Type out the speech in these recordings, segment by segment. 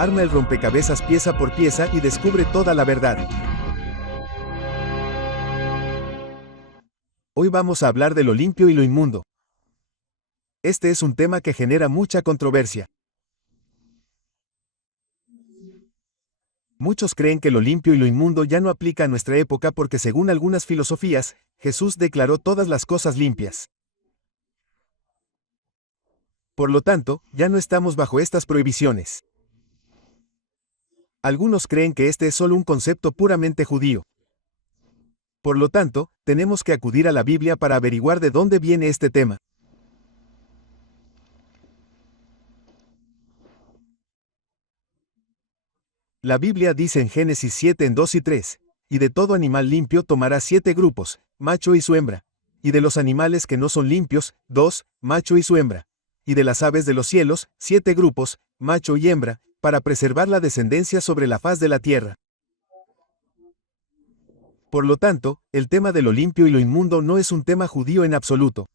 Arma el rompecabezas pieza por pieza y descubre toda la verdad. Hoy vamos a hablar de lo limpio y lo inmundo. Este es un tema que genera mucha controversia. Muchos creen que lo limpio y lo inmundo ya no aplica a nuestra época porque según algunas filosofías, Jesús declaró todas las cosas limpias. Por lo tanto, ya no estamos bajo estas prohibiciones. Algunos creen que este es solo un concepto puramente judío. Por lo tanto, tenemos que acudir a la Biblia para averiguar de dónde viene este tema. La Biblia dice en Génesis 7 en 2 y 3, y de todo animal limpio tomará 7 grupos, macho y su hembra, y de los animales que no son limpios, 2, macho y su hembra, y de las aves de los cielos, 7 grupos, macho y hembra, para preservar la descendencia sobre la faz de la tierra. Por lo tanto, el tema de lo limpio y lo inmundo no es un tema judío en absoluto.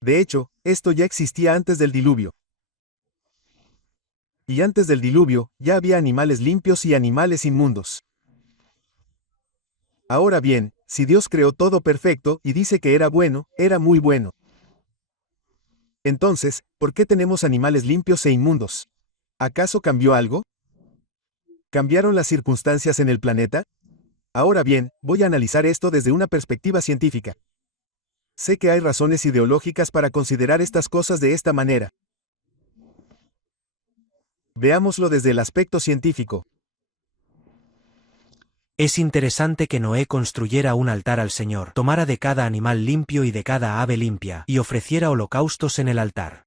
De hecho, esto ya existía antes del diluvio. Y antes del diluvio, ya había animales limpios y animales inmundos. Ahora bien, si Dios creó todo perfecto y dice que era bueno, era muy bueno. Entonces, ¿por qué tenemos animales limpios e inmundos? ¿Acaso cambió algo? ¿Cambiaron las circunstancias en el planeta? Ahora bien, voy a analizar esto desde una perspectiva científica. Sé que hay razones ideológicas para considerar estas cosas de esta manera. Veámoslo desde el aspecto científico. Es interesante que Noé construyera un altar al Señor, tomara de cada animal limpio y de cada ave limpia, y ofreciera holocaustos en el altar.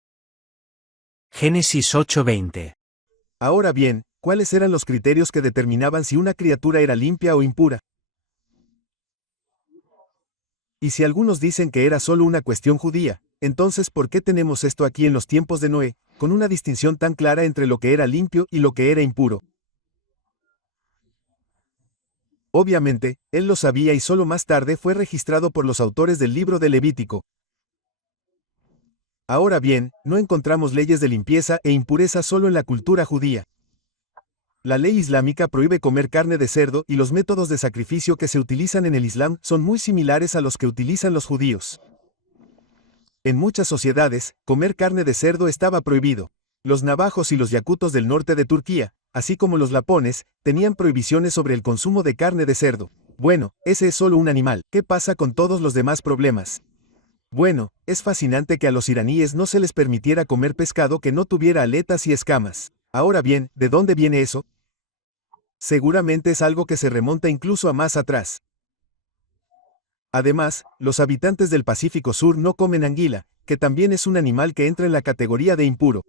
Génesis 8:20. Ahora bien, ¿cuáles eran los criterios que determinaban si una criatura era limpia o impura? Y si algunos dicen que era solo una cuestión judía, entonces ¿por qué tenemos esto aquí en los tiempos de Noé, con una distinción tan clara entre lo que era limpio y lo que era impuro? Obviamente, él lo sabía y solo más tarde fue registrado por los autores del libro de Levítico. Ahora bien, no encontramos leyes de limpieza e impureza solo en la cultura judía. La ley islámica prohíbe comer carne de cerdo y los métodos de sacrificio que se utilizan en el Islam son muy similares a los que utilizan los judíos. En muchas sociedades, comer carne de cerdo estaba prohibido. Los navajos y los yakutos del norte de Turquía, así como los lapones, tenían prohibiciones sobre el consumo de carne de cerdo. Bueno, ese es solo un animal. ¿Qué pasa con todos los demás problemas? Bueno, es fascinante que a los iraníes no se les permitiera comer pescado que no tuviera aletas y escamas. Ahora bien, ¿de dónde viene eso? Seguramente es algo que se remonta incluso a más atrás. Además, los habitantes del Pacífico Sur no comen anguila, que también es un animal que entra en la categoría de impuro.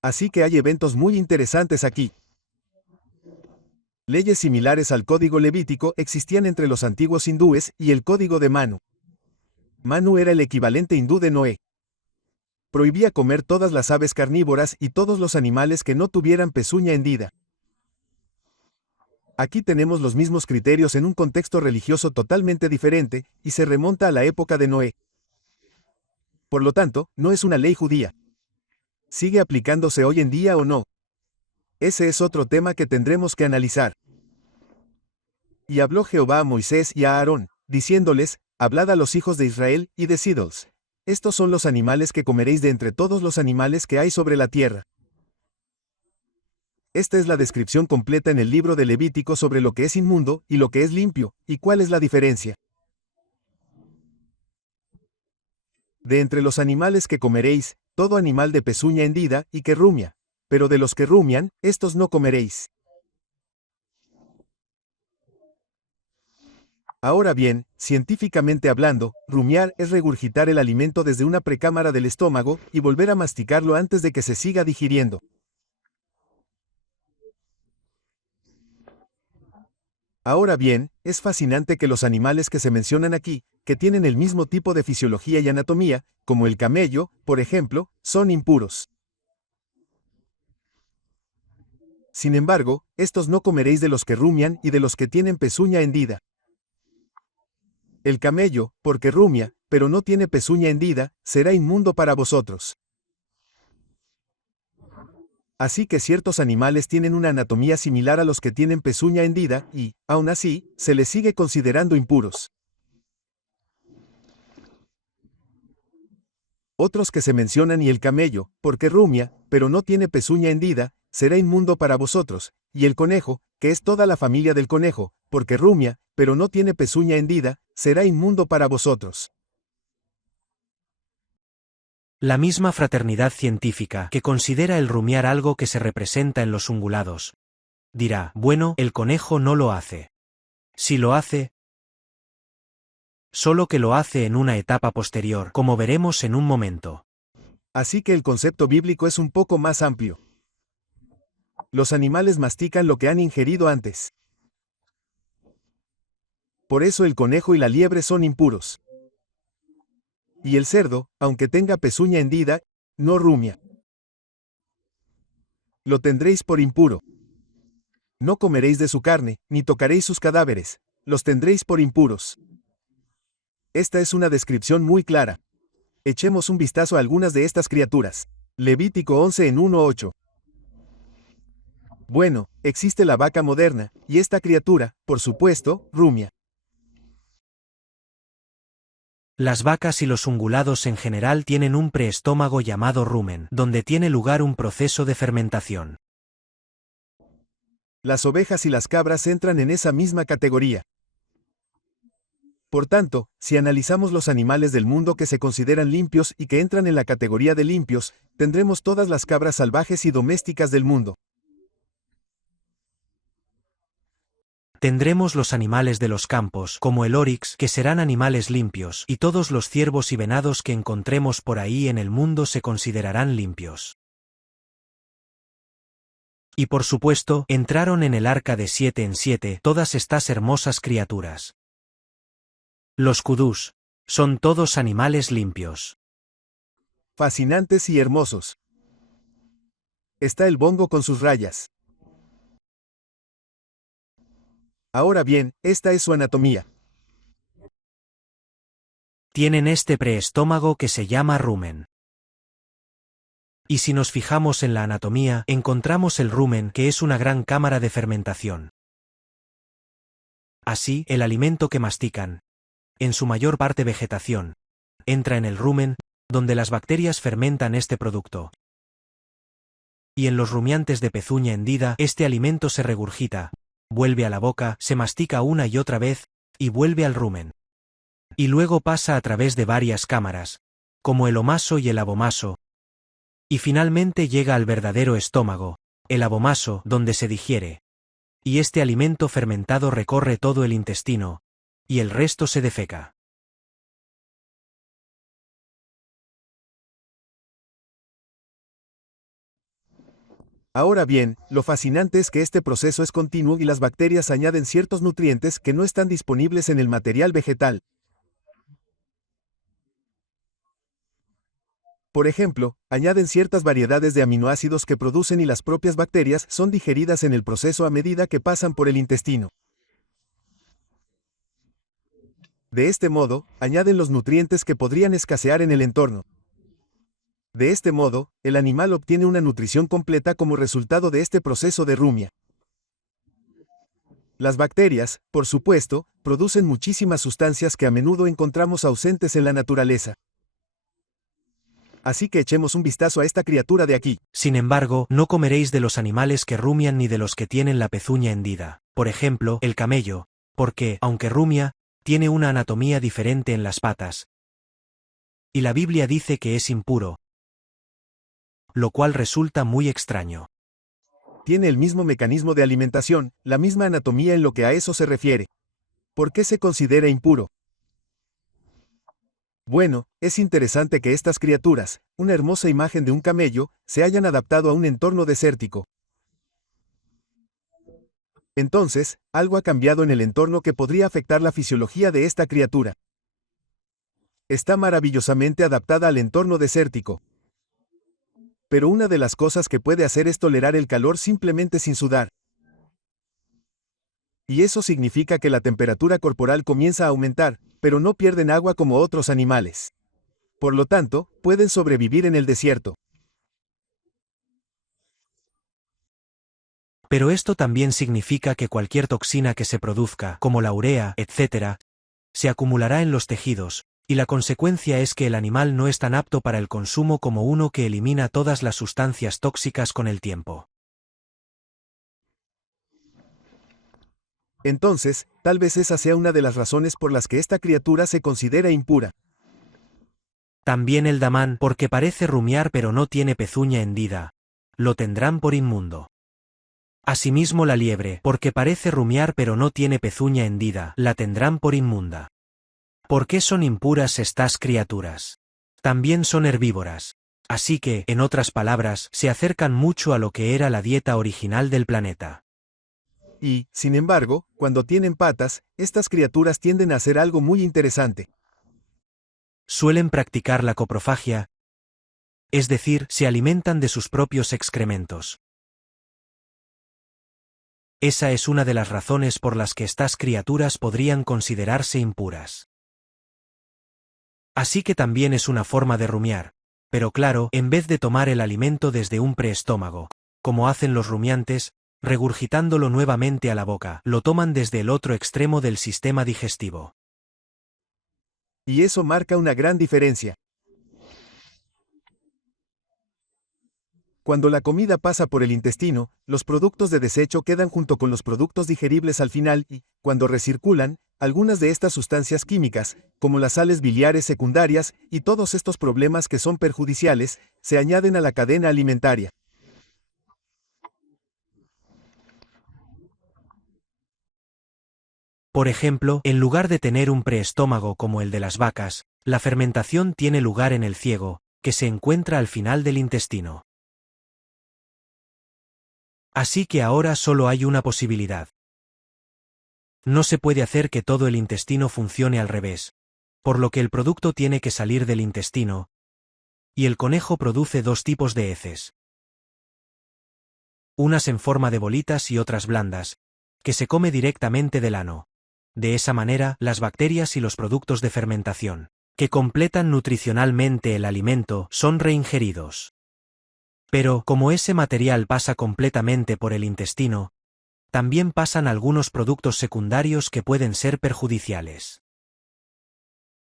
Así que hay eventos muy interesantes aquí. Leyes similares al Código Levítico existían entre los antiguos hindúes y el Código de Manu. Manu era el equivalente hindú de Noé. Prohibía comer todas las aves carnívoras y todos los animales que no tuvieran pezuña hendida. Aquí tenemos los mismos criterios en un contexto religioso totalmente diferente, y se remonta a la época de Noé. Por lo tanto, no es una ley judía. ¿Sigue aplicándose hoy en día o no? Ese es otro tema que tendremos que analizar. Y habló Jehová a Moisés y a Aarón, diciéndoles, hablad a los hijos de Israel, y decidlos. Estos son los animales que comeréis de entre todos los animales que hay sobre la tierra. Esta es la descripción completa en el libro de Levítico sobre lo que es inmundo y lo que es limpio, y cuál es la diferencia. De entre los animales que comeréis, todo animal de pezuña hendida y que rumia, pero de los que rumian, estos no comeréis. Ahora bien, científicamente hablando, rumiar es regurgitar el alimento desde una precámara del estómago y volver a masticarlo antes de que se siga digiriendo. Ahora bien, es fascinante que los animales que se mencionan aquí, que tienen el mismo tipo de fisiología y anatomía, como el camello, por ejemplo, son impuros. Sin embargo, estos no comeréis de los que rumian y de los que tienen pezuña hendida. El camello, porque rumia, pero no tiene pezuña hendida, será inmundo para vosotros. Así que ciertos animales tienen una anatomía similar a los que tienen pezuña hendida, y, aún así, se les sigue considerando impuros. Otros que se mencionan y el camello, porque rumia, pero no tiene pezuña hendida, será inmundo para vosotros, y el conejo, que es toda la familia del conejo, porque rumia, pero no tiene pezuña hendida, será inmundo para vosotros. La misma fraternidad científica que considera el rumiar algo que se representa en los ungulados. Dirá, bueno, el conejo no lo hace. Si lo hace, solo que lo hace en una etapa posterior, como veremos en un momento. Así que el concepto bíblico es un poco más amplio. Los animales mastican lo que han ingerido antes. Por eso el conejo y la liebre son impuros. Y el cerdo, aunque tenga pezuña hendida, no rumia. Lo tendréis por impuro. No comeréis de su carne, ni tocaréis sus cadáveres, los tendréis por impuros. Esta es una descripción muy clara. Echemos un vistazo a algunas de estas criaturas. Levítico 11 en 1:8. Bueno, existe la vaca moderna, y esta criatura, por supuesto, rumia. Las vacas y los ungulados en general tienen un preestómago llamado rumen, donde tiene lugar un proceso de fermentación. Las ovejas y las cabras entran en esa misma categoría. Por tanto, si analizamos los animales del mundo que se consideran limpios y que entran en la categoría de limpios, tendremos todas las cabras salvajes y domésticas del mundo. Tendremos los animales de los campos, como el orix, que serán animales limpios, y todos los ciervos y venados que encontremos por ahí en el mundo se considerarán limpios. Y por supuesto, entraron en el arca de 7 en 7 todas estas hermosas criaturas. Los kudús son todos animales limpios. Fascinantes y hermosos. Está el bongo con sus rayas. Ahora bien, esta es su anatomía. Tienen este preestómago que se llama rumen. Y si nos fijamos en la anatomía, encontramos el rumen, que es una gran cámara de fermentación. Así, el alimento que mastican, en su mayor parte vegetación, entra en el rumen, donde las bacterias fermentan este producto. Y en los rumiantes de pezuña hendida, este alimento se regurgita, vuelve a la boca, se mastica una y otra vez, y vuelve al rumen. Y luego pasa a través de varias cámaras, como el omaso y el abomaso, y finalmente llega al verdadero estómago, el abomaso, donde se digiere. Y este alimento fermentado recorre todo el intestino, y el resto se defeca. Ahora bien, lo fascinante es que este proceso es continuo y las bacterias añaden ciertos nutrientes que no están disponibles en el material vegetal. Por ejemplo, añaden ciertas variedades de aminoácidos que producen y las propias bacterias son digeridas en el proceso a medida que pasan por el intestino. De este modo, añaden los nutrientes que podrían escasear en el entorno. De este modo, el animal obtiene una nutrición completa como resultado de este proceso de rumia. Las bacterias, por supuesto, producen muchísimas sustancias que a menudo encontramos ausentes en la naturaleza. Así que echemos un vistazo a esta criatura de aquí. Sin embargo, no comeréis de los animales que rumian ni de los que tienen la pezuña hendida. Por ejemplo, el camello, porque, aunque rumia, tiene una anatomía diferente en las patas. Y la Biblia dice que es impuro, lo cual resulta muy extraño. Tiene el mismo mecanismo de alimentación, la misma anatomía en lo que a eso se refiere. ¿Por qué se considera impuro? Bueno, es interesante que estas criaturas, una hermosa imagen de un camello, se hayan adaptado a un entorno desértico. Entonces, algo ha cambiado en el entorno que podría afectar la fisiología de esta criatura. Está maravillosamente adaptada al entorno desértico. Pero una de las cosas que puede hacer es tolerar el calor simplemente sin sudar. Y eso significa que la temperatura corporal comienza a aumentar, pero no pierden agua como otros animales. Por lo tanto, pueden sobrevivir en el desierto. Pero esto también significa que cualquier toxina que se produzca, como la urea, etc., se acumulará en los tejidos, y la consecuencia es que el animal no es tan apto para el consumo como uno que elimina todas las sustancias tóxicas con el tiempo. Entonces, tal vez esa sea una de las razones por las que esta criatura se considera impura. También el damán, porque parece rumiar pero no tiene pezuña hendida, lo tendrán por inmundo. Asimismo la liebre, porque parece rumiar pero no tiene pezuña hendida, la tendrán por inmunda. ¿Por qué son impuras estas criaturas? También son herbívoras. Así que, en otras palabras, se acercan mucho a lo que era la dieta original del planeta. Y, sin embargo, cuando tienen patas, estas criaturas tienden a hacer algo muy interesante. Suelen practicar la coprofagia, es decir, se alimentan de sus propios excrementos. Esa es una de las razones por las que estas criaturas podrían considerarse impuras. Así que también es una forma de rumiar, pero claro, en vez de tomar el alimento desde un preestómago, como hacen los rumiantes, regurgitándolo nuevamente a la boca, lo toman desde el otro extremo del sistema digestivo. Y eso marca una gran diferencia. Cuando la comida pasa por el intestino, los productos de desecho quedan junto con los productos digeribles al final y, cuando recirculan, algunas de estas sustancias químicas, como las sales biliares secundarias y todos estos problemas que son perjudiciales, se añaden a la cadena alimentaria. Por ejemplo, en lugar de tener un preestómago como el de las vacas, la fermentación tiene lugar en el ciego, que se encuentra al final del intestino. Así que ahora solo hay una posibilidad. No se puede hacer que todo el intestino funcione al revés, por lo que el producto tiene que salir del intestino, y el conejo produce dos tipos de heces. Unas en forma de bolitas y otras blandas, que se come directamente del ano. De esa manera, las bacterias y los productos de fermentación, que completan nutricionalmente el alimento, son reingeridos. Pero, como ese material pasa completamente por el intestino, también pasan algunos productos secundarios que pueden ser perjudiciales.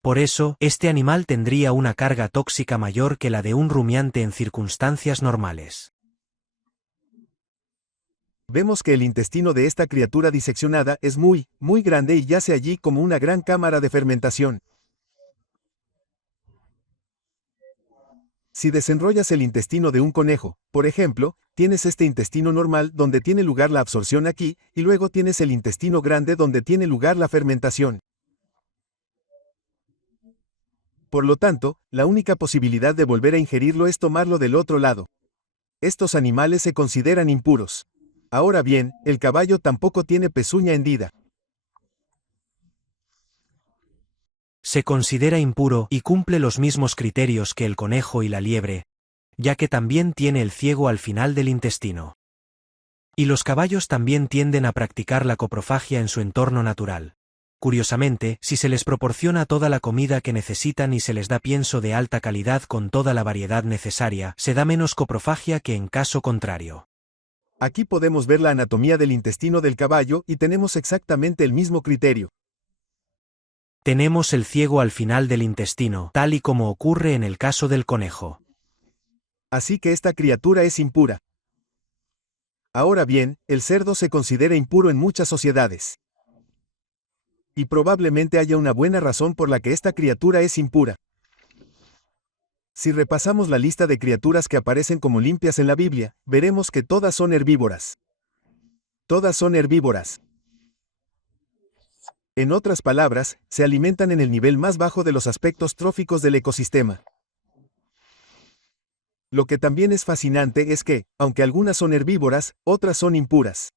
Por eso, este animal tendría una carga tóxica mayor que la de un rumiante en circunstancias normales. Vemos que el intestino de esta criatura diseccionada es muy, muy grande y yace allí como una gran cámara de fermentación. Si desenrollas el intestino de un conejo, por ejemplo, tienes este intestino normal donde tiene lugar la absorción aquí, y luego tienes el intestino grande donde tiene lugar la fermentación. Por lo tanto, la única posibilidad de volver a ingerirlo es tomarlo del otro lado. Estos animales se consideran impuros. Ahora bien, el caballo tampoco tiene pezuña hendida. Se considera impuro y cumple los mismos criterios que el conejo y la liebre, ya que también tiene el ciego al final del intestino. Y los caballos también tienden a practicar la coprofagia en su entorno natural. Curiosamente, si se les proporciona toda la comida que necesitan y se les da pienso de alta calidad con toda la variedad necesaria, se da menos coprofagia que en caso contrario. Aquí podemos ver la anatomía del intestino del caballo y tenemos exactamente el mismo criterio. Tenemos el ciego al final del intestino, tal y como ocurre en el caso del conejo. Así que esta criatura es impura. Ahora bien, el cerdo se considera impuro en muchas sociedades. Y probablemente haya una buena razón por la que esta criatura es impura. Si repasamos la lista de criaturas que aparecen como limpias en la Biblia, veremos que todas son herbívoras. Todas son herbívoras. En otras palabras, se alimentan en el nivel más bajo de los aspectos tróficos del ecosistema. Lo que también es fascinante es que, aunque algunas son herbívoras, otras son impuras.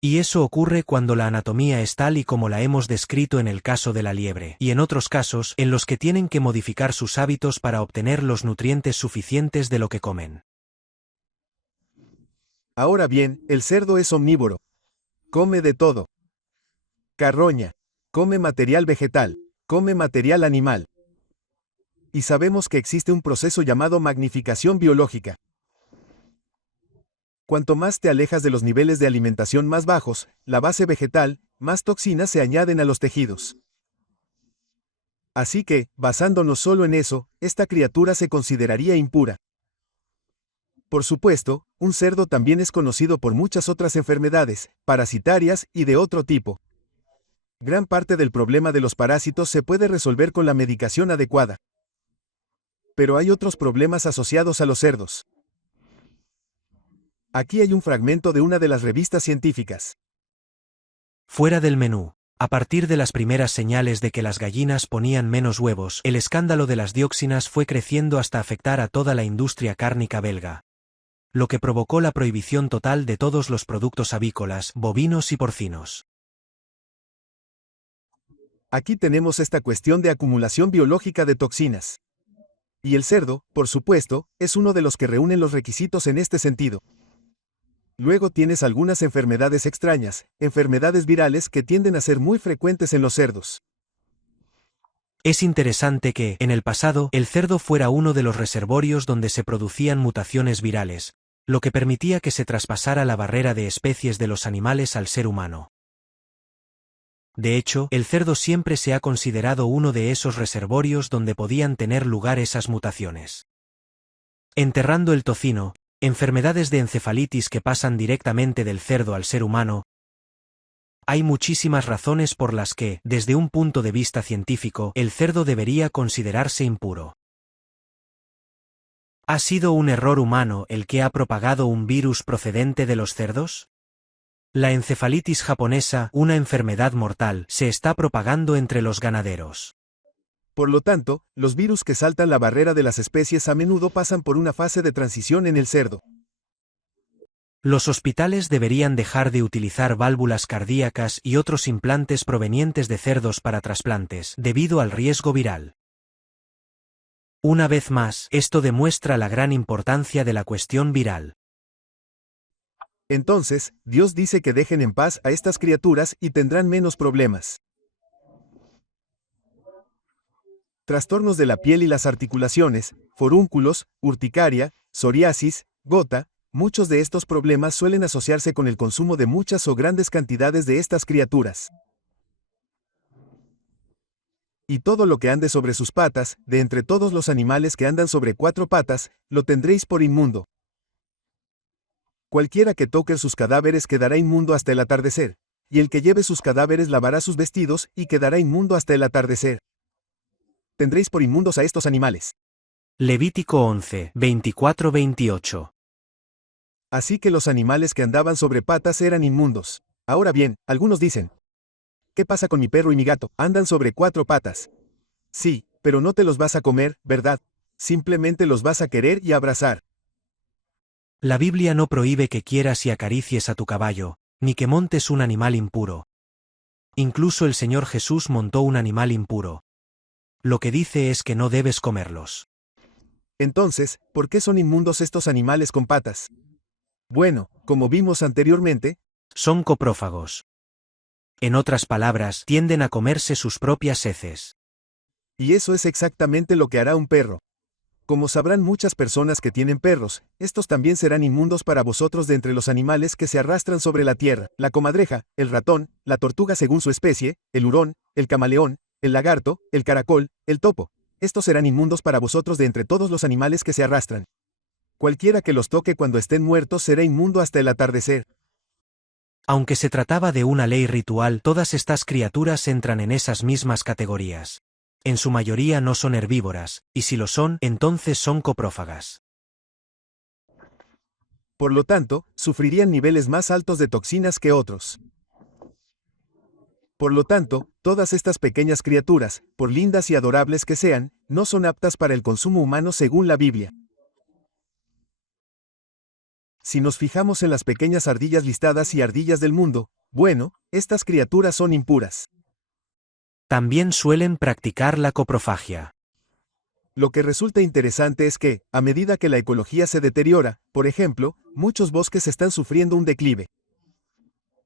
Y eso ocurre cuando la anatomía es tal y como la hemos descrito en el caso de la liebre, y en otros casos, en los que tienen que modificar sus hábitos para obtener los nutrientes suficientes de lo que comen. Ahora bien, el cerdo es omnívoro. Come de todo. Carroña. Come material vegetal. Come material animal. Y sabemos que existe un proceso llamado magnificación biológica. Cuanto más te alejas de los niveles de alimentación más bajos, la base vegetal, más toxinas se añaden a los tejidos. Así que, basándonos solo en eso, esta criatura se consideraría impura. Por supuesto, un cerdo también es conocido por muchas otras enfermedades, parasitarias y de otro tipo. Gran parte del problema de los parásitos se puede resolver con la medicación adecuada. Pero hay otros problemas asociados a los cerdos. Aquí hay un fragmento de una de las revistas científicas. Fuera del menú. A partir de las primeras señales de que las gallinas ponían menos huevos, el escándalo de las dioxinas fue creciendo hasta afectar a toda la industria cárnica belga, lo que provocó la prohibición total de todos los productos avícolas, bovinos y porcinos. Aquí tenemos esta cuestión de acumulación biológica de toxinas. Y el cerdo, por supuesto, es uno de los que reúnen los requisitos en este sentido. Luego tienes algunas enfermedades extrañas, enfermedades virales que tienden a ser muy frecuentes en los cerdos. Es interesante que, en el pasado, el cerdo fuera uno de los reservorios donde se producían mutaciones virales, lo que permitía que se traspasara la barrera de especies de los animales al ser humano. De hecho, el cerdo siempre se ha considerado uno de esos reservorios donde podían tener lugar esas mutaciones. Enterrando el tocino, enfermedades de encefalitis que pasan directamente del cerdo al ser humano. Hay muchísimas razones por las que, desde un punto de vista científico, el cerdo debería considerarse impuro. ¿Ha sido un error humano el que ha propagado un virus procedente de los cerdos? La encefalitis japonesa, una enfermedad mortal, se está propagando entre los ganaderos. Por lo tanto, los virus que saltan la barrera de las especies a menudo pasan por una fase de transición en el cerdo. Los hospitales deberían dejar de utilizar válvulas cardíacas y otros implantes provenientes de cerdos para trasplantes, debido al riesgo viral. Una vez más, esto demuestra la gran importancia de la cuestión viral. Entonces, Dios dice que dejen en paz a estas criaturas y tendrán menos problemas. Trastornos de la piel y las articulaciones, forúnculos, urticaria, psoriasis, gota, muchos de estos problemas suelen asociarse con el consumo de muchas o grandes cantidades de estas criaturas. Y todo lo que ande sobre sus patas, de entre todos los animales que andan sobre 4 patas, lo tendréis por inmundo. Cualquiera que toque sus cadáveres quedará inmundo hasta el atardecer, y el que lleve sus cadáveres lavará sus vestidos y quedará inmundo hasta el atardecer. Tendréis por inmundos a estos animales. Levítico 11, 24-28. Así que los animales que andaban sobre patas eran inmundos. Ahora bien, algunos dicen, ¿qué pasa con mi perro y mi gato? Andan sobre 4 patas. Sí, pero no te los vas a comer, ¿verdad? Simplemente los vas a querer y abrazar. La Biblia no prohíbe que quieras y acaricies a tu caballo, ni que montes un animal impuro. Incluso el Señor Jesús montó un animal impuro. Lo que dice es que no debes comerlos. Entonces, ¿por qué son inmundos estos animales con patas? Bueno, como vimos anteriormente, son coprófagos. En otras palabras, tienden a comerse sus propias heces. Y eso es exactamente lo que hará un perro. Como sabrán muchas personas que tienen perros, estos también serán inmundos para vosotros de entre los animales que se arrastran sobre la tierra, la comadreja, el ratón, la tortuga según su especie, el hurón, el camaleón, el lagarto, el caracol, el topo. Estos serán inmundos para vosotros de entre todos los animales que se arrastran. Cualquiera que los toque cuando estén muertos será inmundo hasta el atardecer. Aunque se trataba de una ley ritual, todas estas criaturas entran en esas mismas categorías. En su mayoría no son herbívoras, y si lo son, entonces son coprófagas. Por lo tanto, sufrirían niveles más altos de toxinas que otros. Por lo tanto, todas estas pequeñas criaturas, por lindas y adorables que sean, no son aptas para el consumo humano según la Biblia. Si nos fijamos en las pequeñas ardillas listadas y ardillas del mundo, bueno, estas criaturas son impuras. También suelen practicar la coprofagia. Lo que resulta interesante es que, a medida que la ecología se deteriora, por ejemplo, muchos bosques están sufriendo un declive.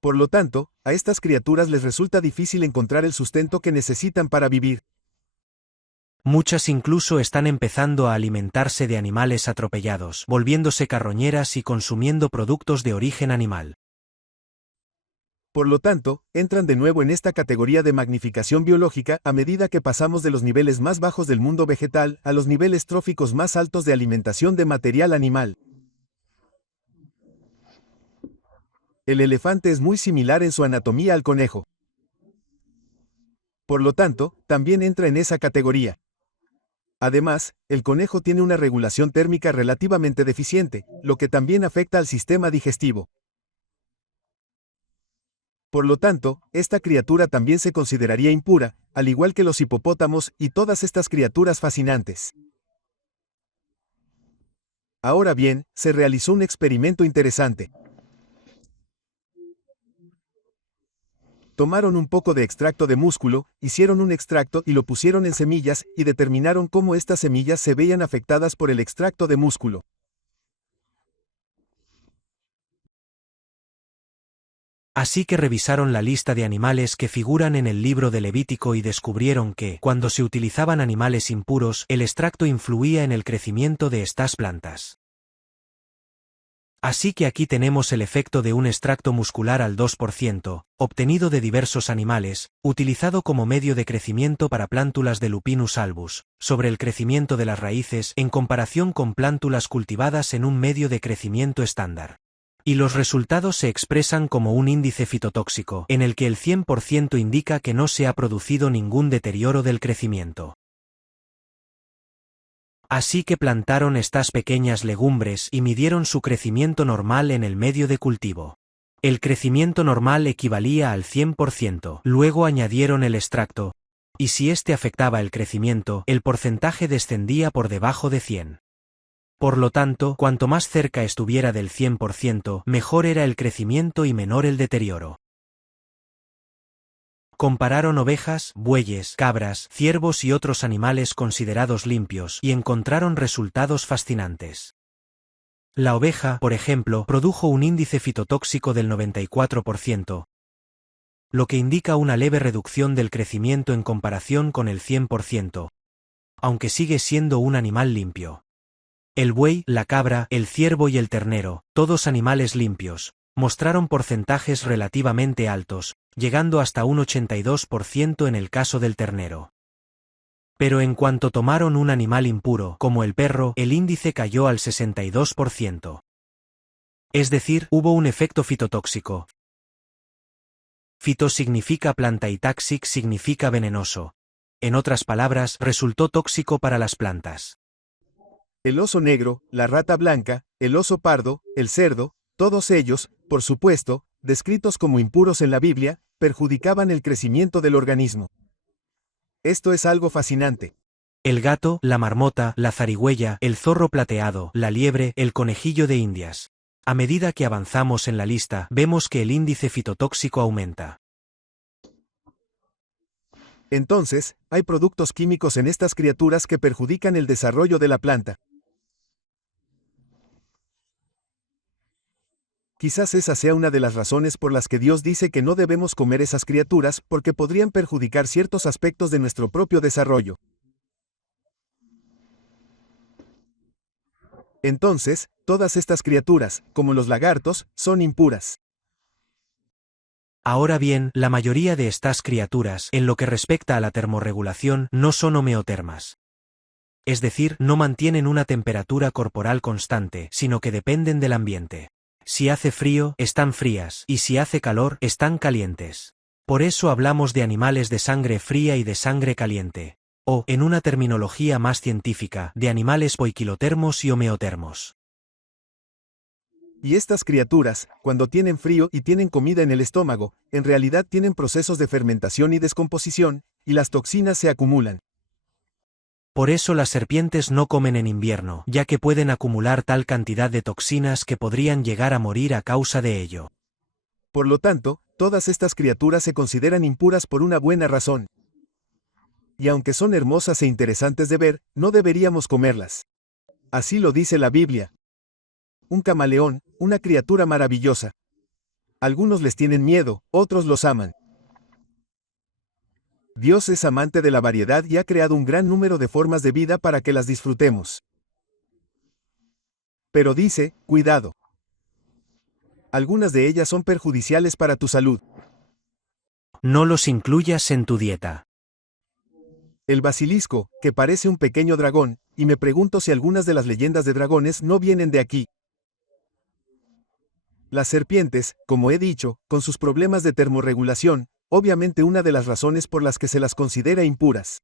Por lo tanto, a estas criaturas les resulta difícil encontrar el sustento que necesitan para vivir. Muchas incluso están empezando a alimentarse de animales atropellados, volviéndose carroñeras y consumiendo productos de origen animal. Por lo tanto, entran de nuevo en esta categoría de magnificación biológica a medida que pasamos de los niveles más bajos del mundo vegetal a los niveles tróficos más altos de alimentación de material animal. El elefante es muy similar en su anatomía al conejo. Por lo tanto, también entra en esa categoría. Además, el conejo tiene una regulación térmica relativamente deficiente, lo que también afecta al sistema digestivo. Por lo tanto, esta criatura también se consideraría impura, al igual que los hipopótamos y todas estas criaturas fascinantes. Ahora bien, se realizó un experimento interesante. Tomaron un poco de extracto de músculo, hicieron un extracto y lo pusieron en semillas y determinaron cómo estas semillas se veían afectadas por el extracto de músculo. Así que revisaron la lista de animales que figuran en el libro de Levítico y descubrieron que, cuando se utilizaban animales impuros, el extracto influía en el crecimiento de estas plantas. Así que aquí tenemos el efecto de un extracto muscular al 2%, obtenido de diversos animales, utilizado como medio de crecimiento para plántulas de Lupinus albus, sobre el crecimiento de las raíces en comparación con plántulas cultivadas en un medio de crecimiento estándar. Y los resultados se expresan como un índice fitotóxico, en el que el 100% indica que no se ha producido ningún deterioro del crecimiento. Así que plantaron estas pequeñas legumbres y midieron su crecimiento normal en el medio de cultivo. El crecimiento normal equivalía al 100%, luego añadieron el extracto, y si este afectaba el crecimiento, el porcentaje descendía por debajo de 100. Por lo tanto, cuanto más cerca estuviera del 100%, mejor era el crecimiento y menor el deterioro. Compararon ovejas, bueyes, cabras, ciervos y otros animales considerados limpios y encontraron resultados fascinantes. La oveja, por ejemplo, produjo un índice fitotóxico del 94%, lo que indica una leve reducción del crecimiento en comparación con el 100%, aunque sigue siendo un animal limpio. El buey, la cabra, el ciervo y el ternero, todos animales limpios, mostraron porcentajes relativamente altos, llegando hasta un 82% en el caso del ternero. Pero en cuanto tomaron un animal impuro, como el perro, el índice cayó al 62%. Es decir, hubo un efecto fitotóxico. Fito significa planta y taxic significa venenoso. En otras palabras, resultó tóxico para las plantas. El oso negro, la rata blanca, el oso pardo, el cerdo, todos ellos, por supuesto, descritos como impuros en la Biblia, perjudicaban el crecimiento del organismo. Esto es algo fascinante. El gato, la marmota, la zarigüeya, el zorro plateado, la liebre, el conejillo de Indias. A medida que avanzamos en la lista, vemos que el índice fitotóxico aumenta. Entonces, hay productos químicos en estas criaturas que perjudican el desarrollo de la planta. Quizás esa sea una de las razones por las que Dios dice que no debemos comer esas criaturas porque podrían perjudicar ciertos aspectos de nuestro propio desarrollo. Entonces, todas estas criaturas, como los lagartos, son impuras. Ahora bien, la mayoría de estas criaturas, en lo que respecta a la termorregulación, no son homeotermas. Es decir, no mantienen una temperatura corporal constante, sino que dependen del ambiente. Si hace frío, están frías, y si hace calor, están calientes. Por eso hablamos de animales de sangre fría y de sangre caliente. O, en una terminología más científica, de animales poiquilotermos y homeotermos. Y estas criaturas, cuando tienen frío y tienen comida en el estómago, en realidad tienen procesos de fermentación y descomposición, y las toxinas se acumulan. Por eso las serpientes no comen en invierno, ya que pueden acumular tal cantidad de toxinas que podrían llegar a morir a causa de ello. Por lo tanto, todas estas criaturas se consideran impuras por una buena razón. Y aunque son hermosas e interesantes de ver, no deberíamos comerlas. Así lo dice la Biblia. Un camaleón, una criatura maravillosa. Algunos les tienen miedo, otros los aman. Dios es amante de la variedad y ha creado un gran número de formas de vida para que las disfrutemos. Pero dice, cuidado. Algunas de ellas son perjudiciales para tu salud. No los incluyas en tu dieta. El basilisco, que parece un pequeño dragón, y me pregunto si algunas de las leyendas de dragones no vienen de aquí. Las serpientes, como he dicho, con sus problemas de termorregulación, obviamente una de las razones por las que se las considera impuras.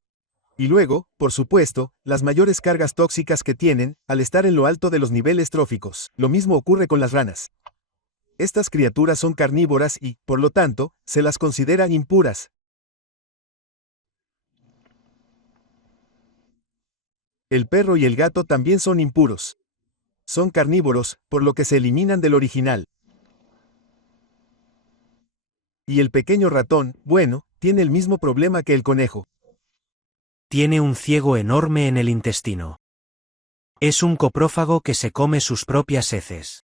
Y luego, por supuesto, las mayores cargas tóxicas que tienen, al estar en lo alto de los niveles tróficos. Lo mismo ocurre con las ranas. Estas criaturas son carnívoras y, por lo tanto, se las considera impuras. El perro y el gato también son impuros. Son carnívoros, por lo que se eliminan del original. Y el pequeño ratón, bueno, tiene el mismo problema que el conejo. Tiene un ciego enorme en el intestino. Es un coprófago que se come sus propias heces.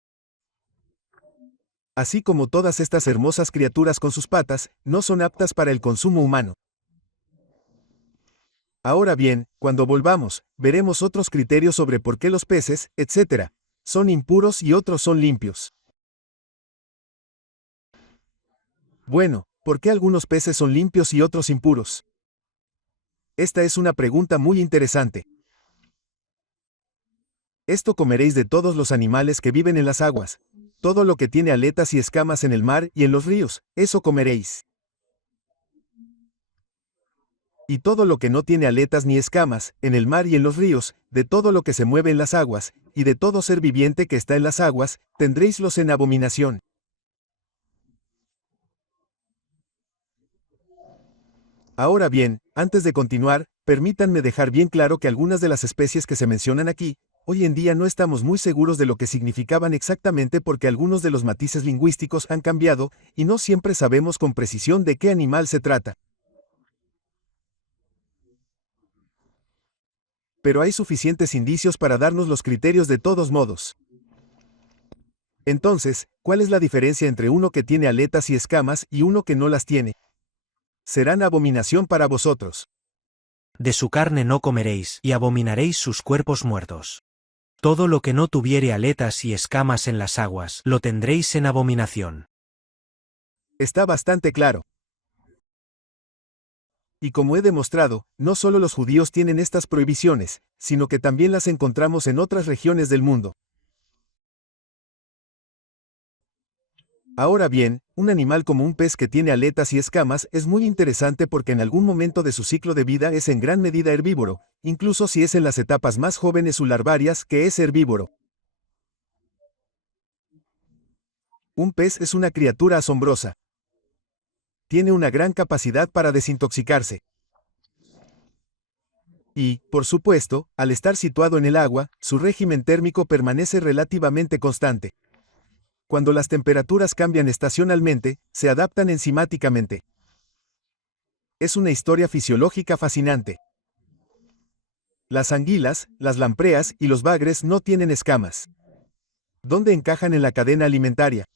Así como todas estas hermosas criaturas con sus patas, no son aptas para el consumo humano. Ahora bien, cuando volvamos, veremos otros criterios sobre por qué los peces, etc., son impuros y otros son limpios. Bueno, ¿por qué algunos peces son limpios y otros impuros? Esta es una pregunta muy interesante. Esto comeréis de todos los animales que viven en las aguas. Todo lo que tiene aletas y escamas en el mar y en los ríos, eso comeréis. Y todo lo que no tiene aletas ni escamas, en el mar y en los ríos, de todo lo que se mueve en las aguas, y de todo ser viviente que está en las aguas, tendréislos en abominación. Ahora bien, antes de continuar, permítanme dejar bien claro que algunas de las especies que se mencionan aquí, hoy en día no estamos muy seguros de lo que significaban exactamente porque algunos de los matices lingüísticos han cambiado, y no siempre sabemos con precisión de qué animal se trata. Pero hay suficientes indicios para darnos los criterios de todos modos. Entonces, ¿cuál es la diferencia entre uno que tiene aletas y escamas y uno que no las tiene? Serán abominación para vosotros. De su carne no comeréis, y abominaréis sus cuerpos muertos. Todo lo que no tuviere aletas y escamas en las aguas, lo tendréis en abominación. Está bastante claro. Y como he demostrado, no solo los judíos tienen estas prohibiciones, sino que también las encontramos en otras regiones del mundo. Ahora bien, un animal como un pez que tiene aletas y escamas es muy interesante porque en algún momento de su ciclo de vida es en gran medida herbívoro, incluso si es en las etapas más jóvenes o larvarias que es herbívoro. Un pez es una criatura asombrosa. Tiene una gran capacidad para desintoxicarse. Y, por supuesto, al estar situado en el agua, su régimen térmico permanece relativamente constante. Cuando las temperaturas cambian estacionalmente, se adaptan enzimáticamente. Es una historia fisiológica fascinante. Las anguilas, las lampreas y los bagres no tienen escamas. ¿Dónde encajan en la cadena alimentaria?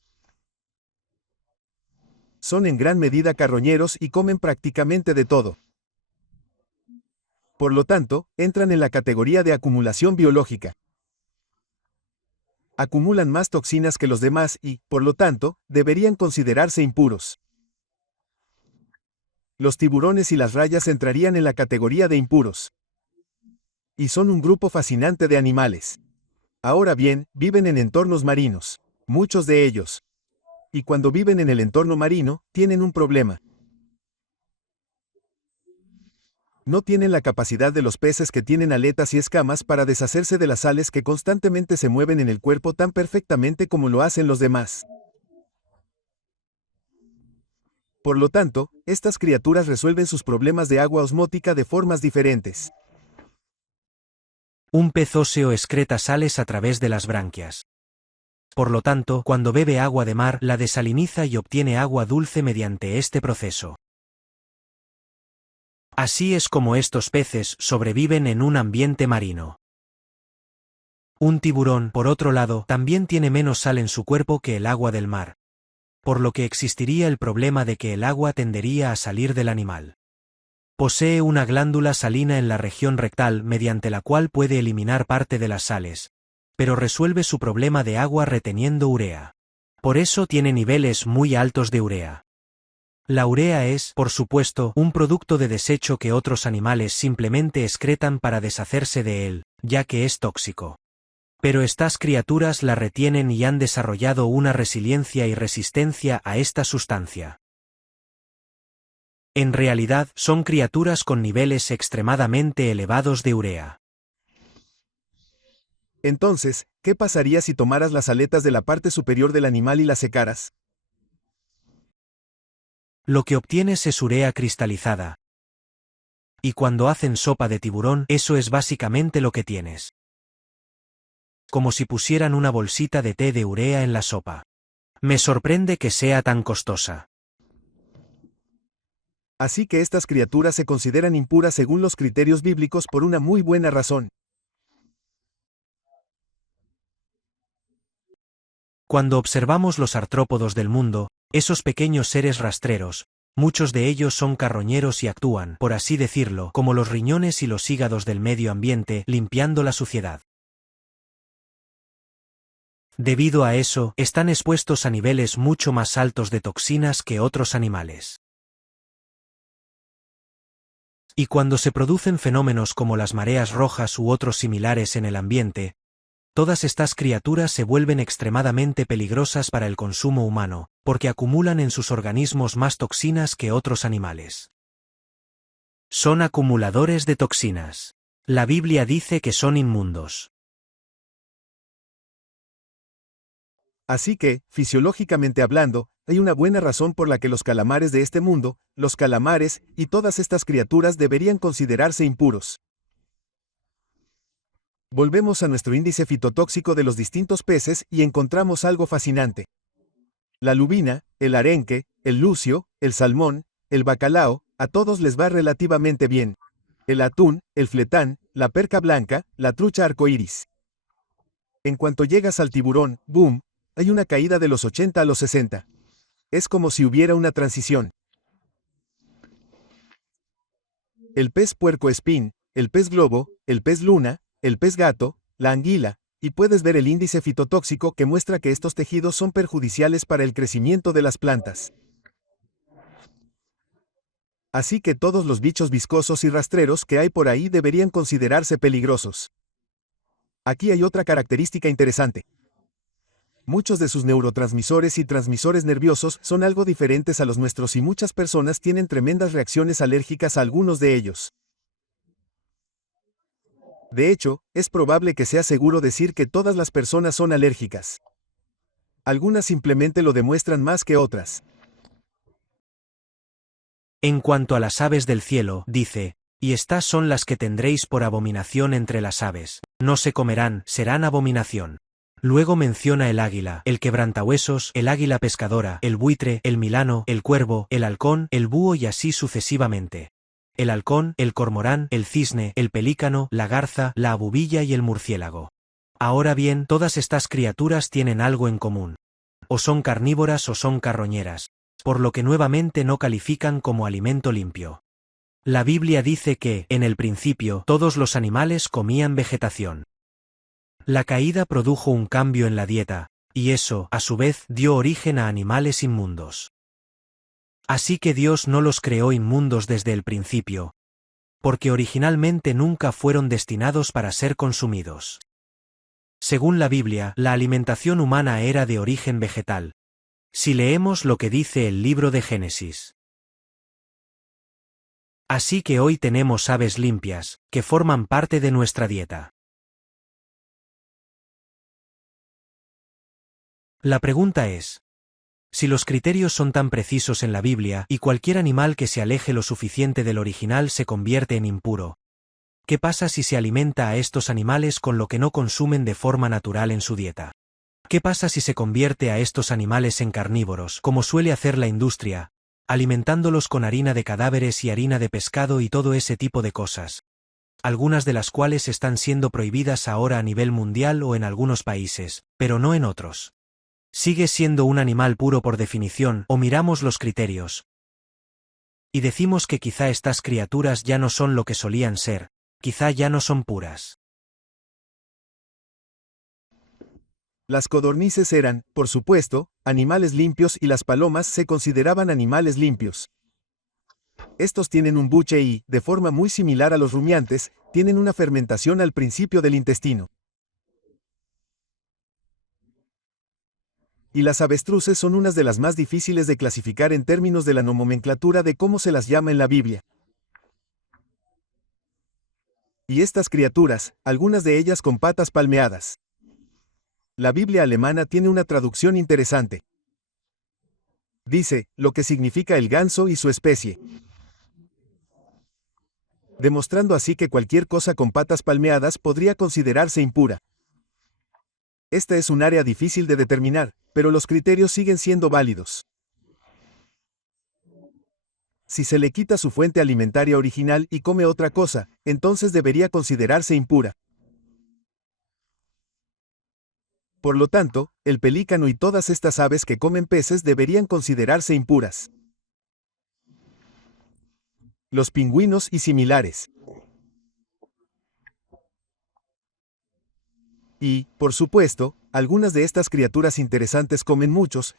Son en gran medida carroñeros y comen prácticamente de todo. Por lo tanto, entran en la categoría de acumulación biológica. Acumulan más toxinas que los demás y, por lo tanto, deberían considerarse impuros. Los tiburones y las rayas entrarían en la categoría de impuros. Y son un grupo fascinante de animales. Ahora bien, viven en entornos marinos. Muchos de ellos. Y cuando viven en el entorno marino, tienen un problema. No tienen la capacidad de los peces que tienen aletas y escamas para deshacerse de las sales que constantemente se mueven en el cuerpo tan perfectamente como lo hacen los demás. Por lo tanto, estas criaturas resuelven sus problemas de agua osmótica de formas diferentes. Un pez óseo excreta sales a través de las branquias. Por lo tanto, cuando bebe agua de mar, la desaliniza y obtiene agua dulce mediante este proceso. Así es como estos peces sobreviven en un ambiente marino. Un tiburón, por otro lado, también tiene menos sal en su cuerpo que el agua del mar, por lo que existiría el problema de que el agua tendería a salir del animal. Posee una glándula salina en la región rectal mediante la cual puede eliminar parte de las sales, pero resuelve su problema de agua reteniendo urea. Por eso tiene niveles muy altos de urea. La urea es, por supuesto, un producto de desecho que otros animales simplemente excretan para deshacerse de él, ya que es tóxico. Pero estas criaturas la retienen y han desarrollado una resiliencia y resistencia a esta sustancia. En realidad, son criaturas con niveles extremadamente elevados de urea. Entonces, ¿qué pasaría si tomaras las aletas de la parte superior del animal y las secaras? Lo que obtienes es urea cristalizada. Y cuando hacen sopa de tiburón, eso es básicamente lo que tienes. Como si pusieran una bolsita de té de urea en la sopa. Me sorprende que sea tan costosa. Así que estas criaturas se consideran impuras según los criterios bíblicos por una muy buena razón. Cuando observamos los artrópodos del mundo, esos pequeños seres rastreros, muchos de ellos son carroñeros y actúan, por así decirlo, como los riñones y los hígados del medio ambiente, limpiando la suciedad. Debido a eso, están expuestos a niveles mucho más altos de toxinas que otros animales. Y cuando se producen fenómenos como las mareas rojas u otros similares en el ambiente, todas estas criaturas se vuelven extremadamente peligrosas para el consumo humano, porque acumulan en sus organismos más toxinas que otros animales. Son acumuladores de toxinas. La Biblia dice que son inmundos. Así que, fisiológicamente hablando, hay una buena razón por la que los calamares de este mundo, los calamares y todas estas criaturas deberían considerarse impuros. Volvemos a nuestro índice fitotóxico de los distintos peces y encontramos algo fascinante. La lubina, el arenque, el lucio, el salmón, el bacalao, a todos les va relativamente bien. El atún, el fletán, la perca blanca, la trucha arcoíris. En cuanto llegas al tiburón, boom, hay una caída de los 80 a los 60. Es como si hubiera una transición. El pez puercoespín, el pez globo, el pez luna, el pez gato, la anguila, y puedes ver el índice fitotóxico que muestra que estos tejidos son perjudiciales para el crecimiento de las plantas. Así que todos los bichos viscosos y rastreros que hay por ahí deberían considerarse peligrosos. Aquí hay otra característica interesante. Muchos de sus neurotransmisores y transmisores nerviosos son algo diferentes a los nuestros y muchas personas tienen tremendas reacciones alérgicas a algunos de ellos. De hecho, es probable que sea seguro decir que todas las personas son alérgicas. Algunas simplemente lo demuestran más que otras. En cuanto a las aves del cielo, dice, y estas son las que tendréis por abominación entre las aves, no se comerán, serán abominación. Luego menciona el águila, el quebrantahuesos, el águila pescadora, el buitre, el milano, el cuervo, el halcón, el búho y así sucesivamente. El halcón, el cormorán, el cisne, el pelícano, la garza, la abubilla y el murciélago. Ahora bien, todas estas criaturas tienen algo en común. O son carnívoras o son carroñeras, por lo que nuevamente no califican como alimento limpio. La Biblia dice que, en el principio, todos los animales comían vegetación. La caída produjo un cambio en la dieta, y eso, a su vez, dio origen a animales inmundos. Así que Dios no los creó inmundos desde el principio, porque originalmente nunca fueron destinados para ser consumidos. Según la Biblia, la alimentación humana era de origen vegetal. Si leemos lo que dice el libro de Génesis. Así que hoy tenemos aves limpias, que forman parte de nuestra dieta. La pregunta es, si los criterios son tan precisos en la Biblia y cualquier animal que se aleje lo suficiente del original se convierte en impuro, ¿qué pasa si se alimenta a estos animales con lo que no consumen de forma natural en su dieta? ¿Qué pasa si se convierte a estos animales en carnívoros, como suele hacer la industria, alimentándolos con harina de cadáveres y harina de pescado y todo ese tipo de cosas, algunas de las cuales están siendo prohibidas ahora a nivel mundial o en algunos países, pero no en otros? ¿Sigue siendo un animal puro por definición o miramos los criterios? Y decimos que quizá estas criaturas ya no son lo que solían ser, quizá ya no son puras. Las codornices eran, por supuesto, animales limpios y las palomas se consideraban animales limpios. Estos tienen un buche y, de forma muy similar a los rumiantes, tienen una fermentación al principio del intestino. Y las avestruces son unas de las más difíciles de clasificar en términos de la nomenclatura de cómo se las llama en la Biblia. Y estas criaturas, algunas de ellas con patas palmeadas. La Biblia alemana tiene una traducción interesante. Dice, lo que significa el ganso y su especie. Demostrando así que cualquier cosa con patas palmeadas podría considerarse impura. Esta es un área difícil de determinar, pero los criterios siguen siendo válidos. Si se le quita su fuente alimentaria original y come otra cosa, entonces debería considerarse impura. Por lo tanto, el pelícano y todas estas aves que comen peces deberían considerarse impuras. Los pingüinos y similares. Y, por supuesto, algunas de estas criaturas interesantes comen muchos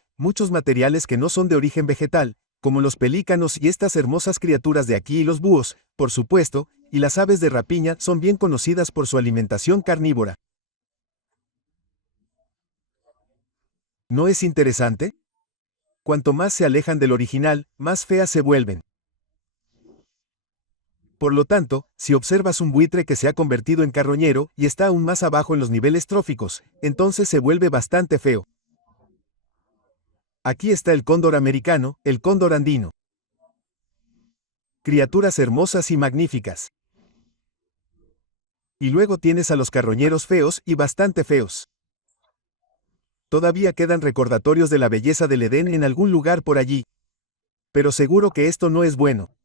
materiales que no son de origen vegetal, como los pelícanos y estas hermosas criaturas de aquí y los búhos, por supuesto, y las aves de rapiña son bien conocidas por su alimentación carnívora. ¿No es interesante? Cuanto más se alejan del original, más feas se vuelven. Por lo tanto, si observas un buitre que se ha convertido en carroñero y está aún más abajo en los niveles tróficos, entonces se vuelve bastante feo. Aquí está el cóndor americano, el cóndor andino. Criaturas hermosas y magníficas. Y luego tienes a los carroñeros feos y bastante feos. Todavía quedan recordatorios de la belleza del Edén en algún lugar por allí. Pero seguro que esto no es bueno.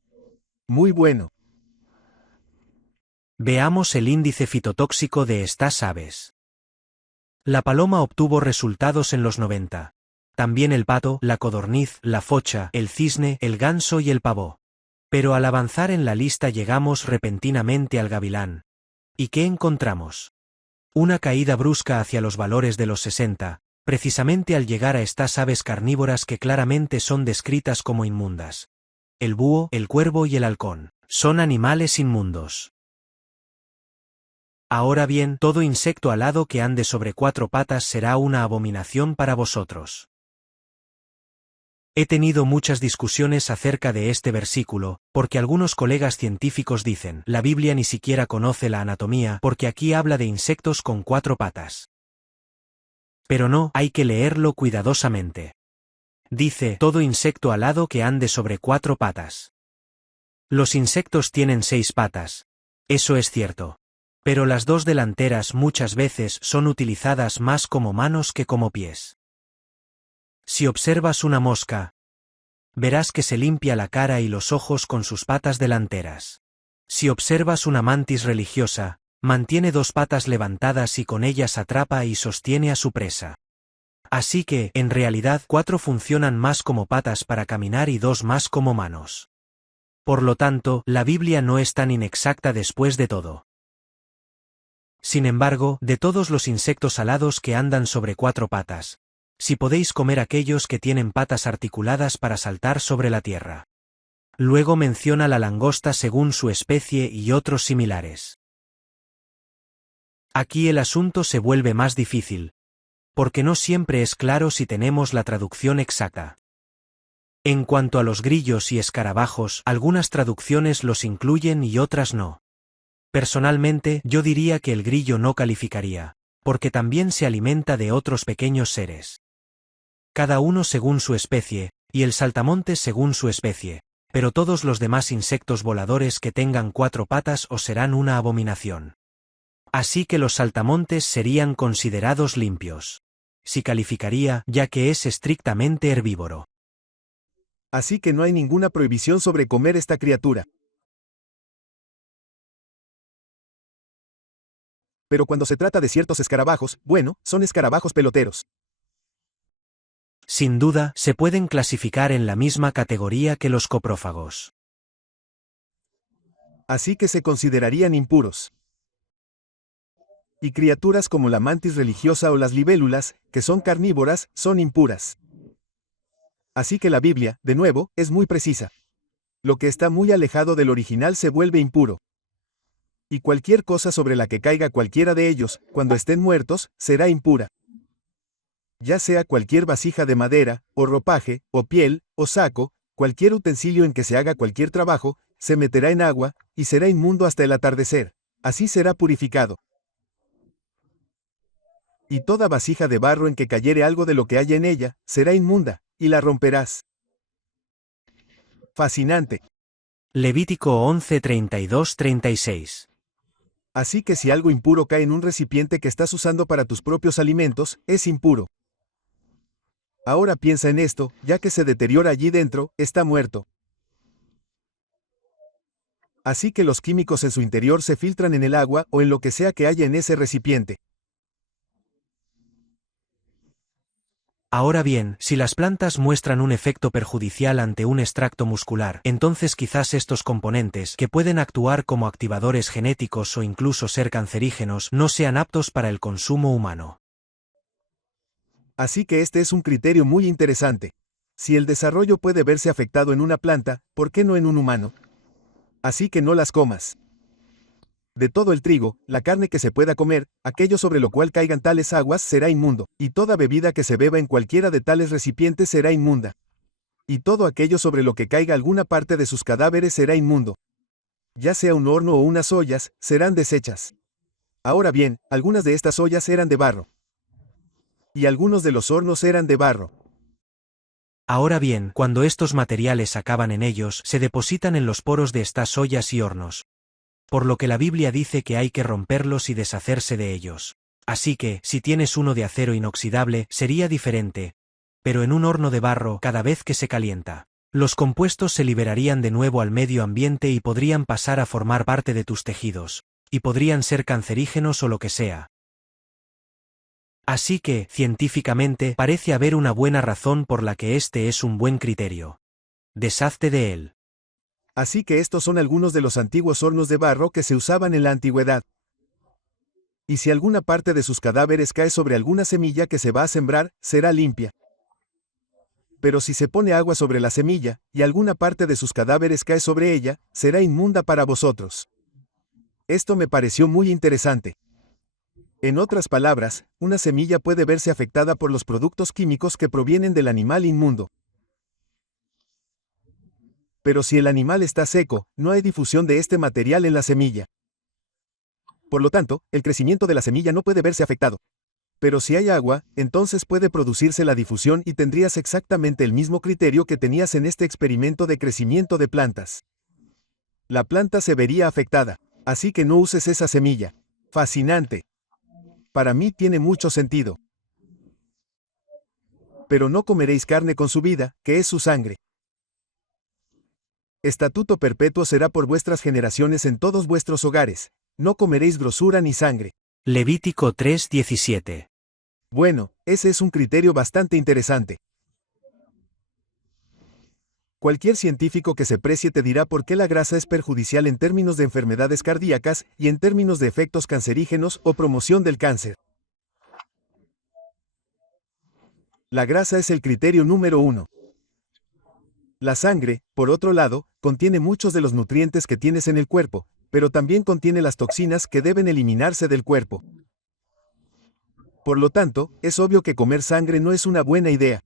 Muy bueno. Veamos el índice fitotóxico de estas aves. La paloma obtuvo resultados en los 90. También el pato, la codorniz, la focha, el cisne, el ganso y el pavó. Pero al avanzar en la lista llegamos repentinamente al gavilán. ¿Y qué encontramos? Una caída brusca hacia los valores de los 60, precisamente al llegar a estas aves carnívoras que claramente son descritas como inmundas. El búho, el cuervo y el halcón son animales inmundos. Ahora bien, todo insecto alado que ande sobre 4 patas será una abominación para vosotros. He tenido muchas discusiones acerca de este versículo, porque algunos colegas científicos dicen, la Biblia ni siquiera conoce la anatomía porque aquí habla de insectos con 4 patas. Pero no, hay que leerlo cuidadosamente. Dice, todo insecto alado que ande sobre 4 patas. Los insectos tienen 6 patas. Eso es cierto. Pero las 2 delanteras muchas veces son utilizadas más como manos que como pies. Si observas una mosca, verás que se limpia la cara y los ojos con sus patas delanteras. Si observas una mantis religiosa, mantiene 2 patas levantadas y con ellas atrapa y sostiene a su presa. Así que, en realidad, 4 funcionan más como patas para caminar y 2 más como manos. Por lo tanto, la Biblia no es tan inexacta después de todo. Sin embargo, de todos los insectos alados que andan sobre 4 patas, si podéis comer aquellos que tienen patas articuladas para saltar sobre la tierra. Luego menciona la langosta según su especie y otros similares. Aquí el asunto se vuelve más difícil, porque no siempre es claro si tenemos la traducción exacta. En cuanto a los grillos y escarabajos, algunas traducciones los incluyen y otras no. Personalmente, yo diría que el grillo no calificaría, porque también se alimenta de otros pequeños seres. Cada uno según su especie, y el saltamontes según su especie, pero todos los demás insectos voladores que tengan 4 patas os serán una abominación. Así que los saltamontes serían considerados limpios. Sí calificaría, ya que es estrictamente herbívoro. Así que no hay ninguna prohibición sobre comer esta criatura. Pero cuando se trata de ciertos escarabajos, bueno, son escarabajos peloteros. Sin duda, se pueden clasificar en la misma categoría que los coprófagos. Así que se considerarían impuros. Y criaturas como la mantis religiosa o las libélulas, que son carnívoras, son impuras. Así que la Biblia, de nuevo, es muy precisa. Lo que está muy alejado del original se vuelve impuro. Y cualquier cosa sobre la que caiga cualquiera de ellos, cuando estén muertos, será impura. Ya sea cualquier vasija de madera, o ropaje, o piel, o saco, cualquier utensilio en que se haga cualquier trabajo, se meterá en agua, y será inmundo hasta el atardecer. Así será purificado. Y toda vasija de barro en que cayere algo de lo que haya en ella, será inmunda, y la romperás. Fascinante. Levítico 11, 32, 36. Así que si algo impuro cae en un recipiente que estás usando para tus propios alimentos, es impuro. Ahora piensa en esto, ya que se deteriora allí dentro, está muerto. Así que los químicos en su interior se filtran en el agua o en lo que sea que haya en ese recipiente. Ahora bien, si las plantas muestran un efecto perjudicial ante un extracto muscular, entonces quizás estos componentes, que pueden actuar como activadores genéticos o incluso ser cancerígenos, no sean aptos para el consumo humano. Así que este es un criterio muy interesante. Si el desarrollo puede verse afectado en una planta, ¿por qué no en un humano? Así que no las comas. De todo el trigo, la carne que se pueda comer, aquello sobre lo cual caigan tales aguas será inmundo, y toda bebida que se beba en cualquiera de tales recipientes será inmunda. Y todo aquello sobre lo que caiga alguna parte de sus cadáveres será inmundo. Ya sea un horno o unas ollas, serán deshechas. Ahora bien, algunas de estas ollas eran de barro. Y algunos de los hornos eran de barro. Ahora bien, cuando estos materiales acaban en ellos, se depositan en los poros de estas ollas y hornos. Por lo que la Biblia dice que hay que romperlos y deshacerse de ellos. Así que, si tienes uno de acero inoxidable, sería diferente. Pero en un horno de barro, cada vez que se calienta, los compuestos se liberarían de nuevo al medio ambiente y podrían pasar a formar parte de tus tejidos, y podrían ser cancerígenos o lo que sea. Así que, científicamente, parece haber una buena razón por la que este es un buen criterio. Deshazte de él. Así que estos son algunos de los antiguos hornos de barro que se usaban en la antigüedad. Y si alguna parte de sus cadáveres cae sobre alguna semilla que se va a sembrar, será limpia. Pero si se pone agua sobre la semilla, y alguna parte de sus cadáveres cae sobre ella, será inmunda para vosotros. Esto me pareció muy interesante. En otras palabras, una semilla puede verse afectada por los productos químicos que provienen del animal inmundo. Pero si el animal está seco, no hay difusión de este material en la semilla. Por lo tanto, el crecimiento de la semilla no puede verse afectado. Pero si hay agua, entonces puede producirse la difusión y tendrías exactamente el mismo criterio que tenías en este experimento de crecimiento de plantas. La planta se vería afectada, así que no uses esa semilla. Fascinante. Para mí tiene mucho sentido. Pero no comeréis carne con su vida, que es su sangre. Estatuto perpetuo será por vuestras generaciones en todos vuestros hogares. No comeréis grosura ni sangre. Levítico 3:17. Bueno, ese es un criterio bastante interesante. Cualquier científico que se precie te dirá por qué la grasa es perjudicial en términos de enfermedades cardíacas y en términos de efectos cancerígenos o promoción del cáncer. La grasa es el criterio número 1. La sangre, por otro lado, contiene muchos de los nutrientes que tienes en el cuerpo, pero también contiene las toxinas que deben eliminarse del cuerpo. Por lo tanto, es obvio que comer sangre no es una buena idea.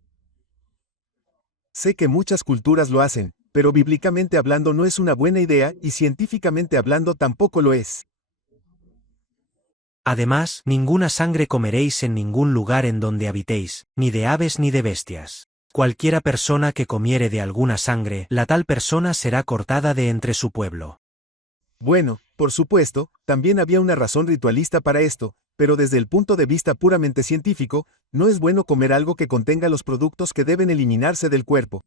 Sé que muchas culturas lo hacen, pero bíblicamente hablando no es una buena idea y científicamente hablando tampoco lo es. Además, ninguna sangre comeréis en ningún lugar en donde habitéis, ni de aves ni de bestias. Cualquiera persona que comiere de alguna sangre, la tal persona será cortada de entre su pueblo. Bueno, por supuesto, también había una razón ritualista para esto, pero desde el punto de vista puramente científico, no es bueno comer algo que contenga los productos que deben eliminarse del cuerpo.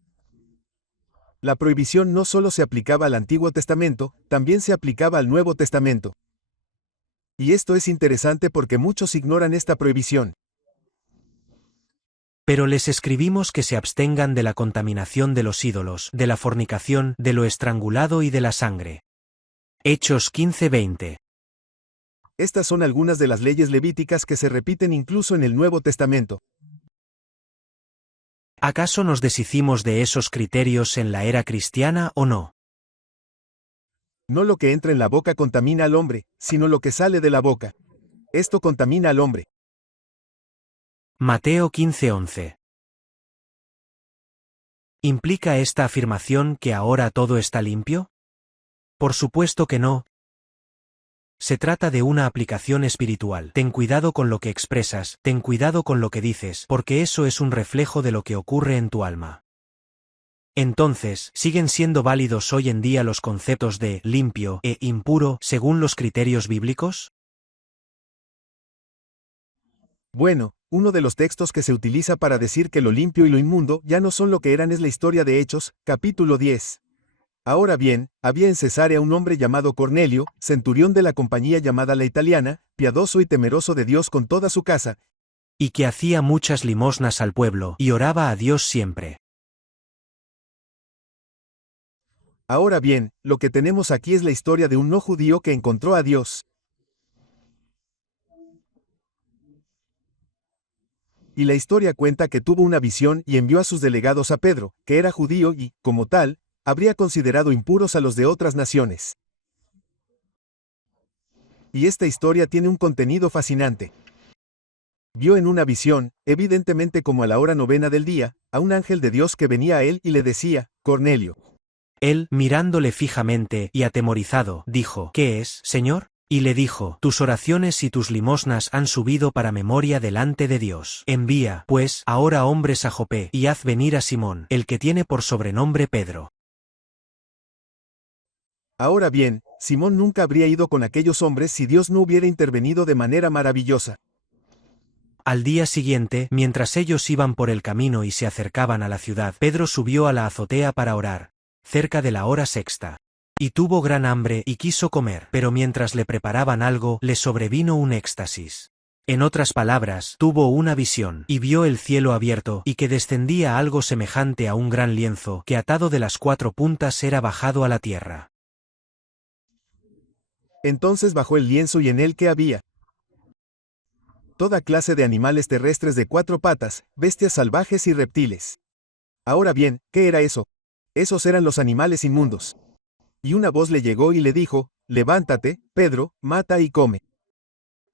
La prohibición no solo se aplicaba al Antiguo Testamento, también se aplicaba al Nuevo Testamento. Y esto es interesante porque muchos ignoran esta prohibición. Pero les escribimos que se abstengan de la contaminación de los ídolos, de la fornicación, de lo estrangulado y de la sangre. Hechos 15:20. Estas son algunas de las leyes levíticas que se repiten incluso en el Nuevo Testamento. ¿Acaso nos deshicimos de esos criterios en la era cristiana o no? No lo que entra en la boca contamina al hombre, sino lo que sale de la boca. Esto contamina al hombre. Mateo 15:11. ¿Implica esta afirmación que ahora todo está limpio? Por supuesto que no. Se trata de una aplicación espiritual. Ten cuidado con lo que expresas, ten cuidado con lo que dices, porque eso es un reflejo de lo que ocurre en tu alma. Entonces, ¿siguen siendo válidos hoy en día los conceptos de limpio e impuro según los criterios bíblicos? Bueno, uno de los textos que se utiliza para decir que lo limpio y lo inmundo ya no son lo que eran es la historia de Hechos, capítulo 10. Ahora bien, había en Cesarea un hombre llamado Cornelio, centurión de la compañía llamada La Italiana, piadoso y temeroso de Dios con toda su casa, Y que hacía muchas limosnas al pueblo, y oraba a Dios siempre. Ahora bien, lo que tenemos aquí es la historia de un no judío que encontró a Dios. Y la historia cuenta que tuvo una visión y envió a sus delegados a Pedro, que era judío y, como tal, habría considerado impuros a los de otras naciones. Y esta historia tiene un contenido fascinante. Vio en una visión, evidentemente como a la hora novena del día, a un ángel de Dios que venía a él y le decía, Cornelio. Él, mirándole fijamente y atemorizado, dijo, ¿qué es, Señor? Y le dijo, tus oraciones y tus limosnas han subido para memoria delante de Dios. Envía, pues, ahora hombres a Jope, y haz venir a Simón, el que tiene por sobrenombre Pedro. Ahora bien, Simón nunca habría ido con aquellos hombres si Dios no hubiera intervenido de manera maravillosa. Al día siguiente, mientras ellos iban por el camino y se acercaban a la ciudad, Pedro subió a la azotea para orar, cerca de la hora sexta. Y tuvo gran hambre y quiso comer, pero mientras le preparaban algo, le sobrevino un éxtasis. En otras palabras, tuvo una visión, y vio el cielo abierto, y que descendía algo semejante a un gran lienzo, que atado de las 4 puntas era bajado a la tierra. Entonces bajó el lienzo y en él ¿qué había? Toda clase de animales terrestres de 4 patas, bestias salvajes y reptiles. Ahora bien, ¿qué era eso? Esos eran los animales inmundos. Y una voz le llegó y le dijo, levántate, Pedro, mata y come.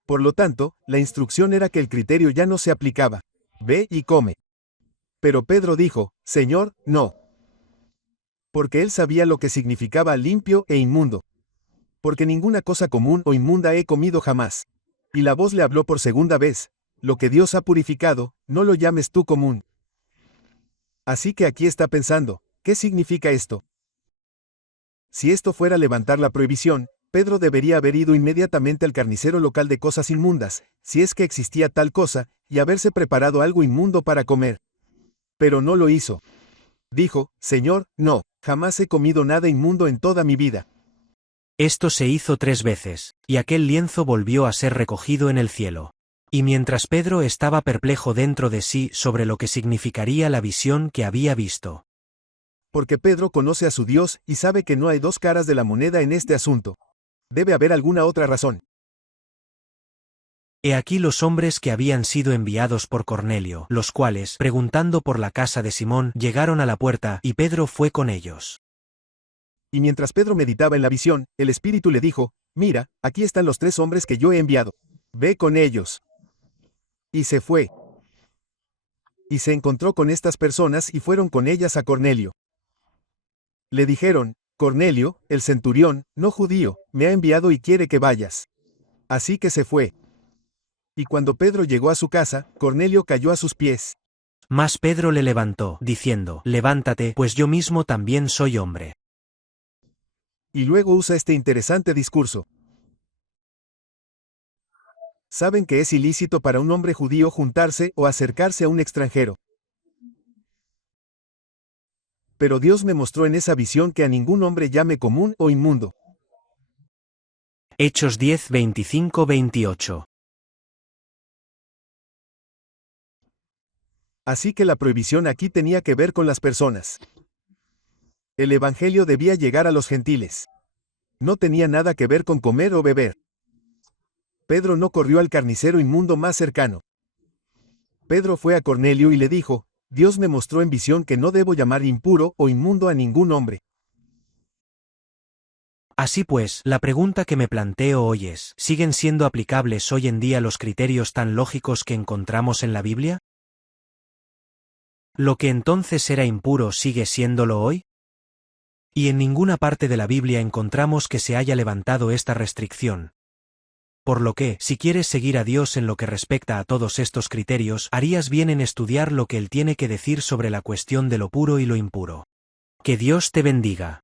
Por lo tanto, la instrucción era que el criterio ya no se aplicaba. Ve y come. Pero Pedro dijo, Señor, no. Porque él sabía lo que significaba limpio e inmundo. Porque ninguna cosa común o inmunda he comido jamás. Y la voz le habló por segunda vez, lo que Dios ha purificado, no lo llames tú común. Así que aquí está pensando, ¿qué significa esto? Si esto fuera levantar la prohibición, Pedro debería haber ido inmediatamente al carnicero local de cosas inmundas, si es que existía tal cosa, y haberse preparado algo inmundo para comer. Pero no lo hizo. Dijo, Señor, no, jamás he comido nada inmundo en toda mi vida. Esto se hizo 3 veces, y aquel lienzo volvió a ser recogido en el cielo. Y mientras Pedro estaba perplejo dentro de sí sobre lo que significaría la visión que había visto. Porque Pedro conoce a su Dios y sabe que no hay 2 caras de la moneda en este asunto. Debe haber alguna otra razón. He aquí los hombres que habían sido enviados por Cornelio, los cuales, preguntando por la casa de Simón, llegaron a la puerta, y Pedro fue con ellos. Y mientras Pedro meditaba en la visión, el Espíritu le dijo, mira, aquí están los 3 hombres que yo he enviado. Ve con ellos. Y se fue. Y se encontró con estas personas y fueron con ellas a Cornelio. Le dijeron, Cornelio, el centurión, no judío, me ha enviado y quiere que vayas. Así que se fue. Y cuando Pedro llegó a su casa, Cornelio cayó a sus pies. Mas Pedro le levantó, diciendo, levántate, pues yo mismo también soy hombre. Y luego usa este interesante discurso. Saben que es ilícito para un hombre judío juntarse o acercarse a un extranjero. Pero Dios me mostró en esa visión que a ningún hombre llame común o inmundo. Hechos 10, 25-28. Así que la prohibición aquí tenía que ver con las personas. El Evangelio debía llegar a los gentiles. No tenía nada que ver con comer o beber. Pedro no corrió al carnicero inmundo más cercano. Pedro fue a Cornelio y le dijo, Dios me mostró en visión que no debo llamar impuro o inmundo a ningún hombre. Así pues, la pregunta que me planteo hoy es, ¿siguen siendo aplicables hoy en día los criterios tan lógicos que encontramos en la Biblia? ¿Lo que entonces era impuro sigue siéndolo hoy? Y en ninguna parte de la Biblia encontramos que se haya levantado esta restricción. Por lo que, si quieres seguir a Dios en lo que respecta a todos estos criterios, harías bien en estudiar lo que Él tiene que decir sobre la cuestión de lo puro y lo impuro. Que Dios te bendiga.